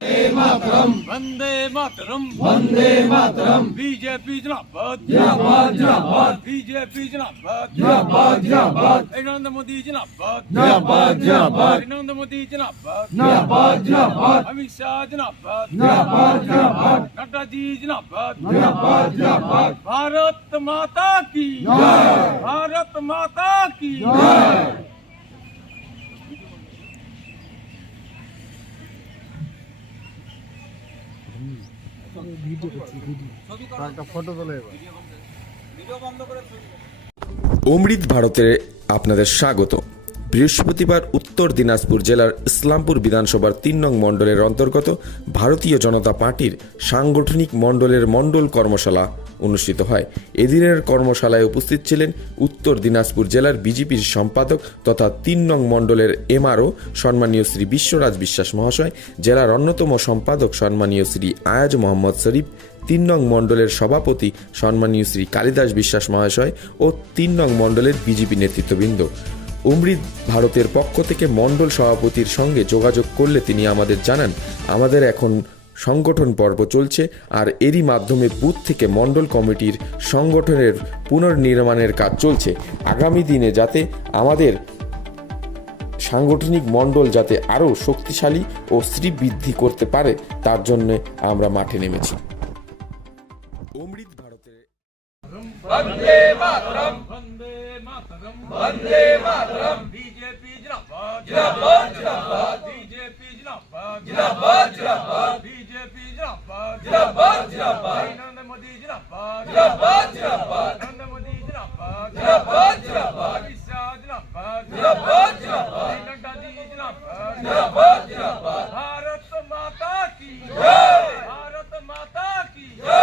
Vande Mataram Vande Mataram BJP जिंदाबाद जिंदाबाद जिंदाबाद बीजेपी जिंदाबाद जिंदाबाद जिंदाबाद नरेंद्र मोदी जिंदाबाद जिंदाबाद जिंदाबाद नरेंद्र मोदी जिंदाबाद जिंदाबाद जिंदाबाद अमित शाह जिंदाबाद जिंदाबाद जिंदाबाद नड्डा जी जिंदाबाद जिंदाबाद जिंदाबाद भारत माता की जय भारत माता की जय অমৃত ভারতে আপনাদের স্বাগত। বৃহস্পতিবার উত্তর দিনাজপুর জেলার ইসলামপুর বিধানসভার ৩ নং মণ্ডলের অন্তর্গত ভারতীয় জনতা পার্টির সাংগঠনিক মণ্ডলের মণ্ডল কর্মশালা অনুষ্ঠিত হয়। এদিনের কর্মশালায় উপস্থিত ছিলেন উত্তর দিনাজপুর জেলার বিজেপির সম্পাদক তথা ৩ নং মণ্ডলের এমআরও সম্মানীয় শ্রী বিশ্বরাজ বিশ্বাস মহাশয়, জেলার অন্যতম সম্পাদক সম্মানীয় শ্রী আয়াজ মোহাম্মদ শরীফ, ৩ নং মণ্ডলের সভাপতি সম্মানীয় শ্রী কালিদাস বিশ্বাস মহাশয় ও ৩ নং মণ্ডলের বিজেপি নেতৃত্ববৃন্দ। অমৃত ভারতের পক্ষ থেকে মণ্ডল সভাপতির সঙ্গে যোগাযোগ করলে তিনি আমাদের জানান, আমাদের এখন সংগঠন পর্ব চলছে, আর এরই মাধ্যমে বুথ থেকে মণ্ডল কমিটির সংগঠনের পুনর্নির্মাণের কাজ চলছে। আগামী দিনে যাতে আমাদের সাংগঠনিক মণ্ডল যাতে আরও শক্তিশালী ও শ্রীবৃদ্ধি করতে পারে, তার জন্য আমরা মাঠে নেমেছি। অমৃত ভারতের वंदे मातरम वंदे मातरम वंदे मातरम बीजेपी जिंदाबाद जिंदाबाद जिंदाबाद बीजेपी जिंदाबाद जिंदाबाद जिंदाबाद बीजेपी जिंदाबाद जिंदाबाद जिंदाबाद नरेंद्र मोदी जिंदाबाद जिंदाबाद जिंदाबाद नरेंद्र मोदी जिंदाबाद जिंदाबाद जिंदाबाद अमित शाह जिंदाबाद जिंदाबाद जिंदाबाद नड्डा जी जिंदाबाद जिंदाबाद जिंदाबाद भारत माता की जय भारत माता की जय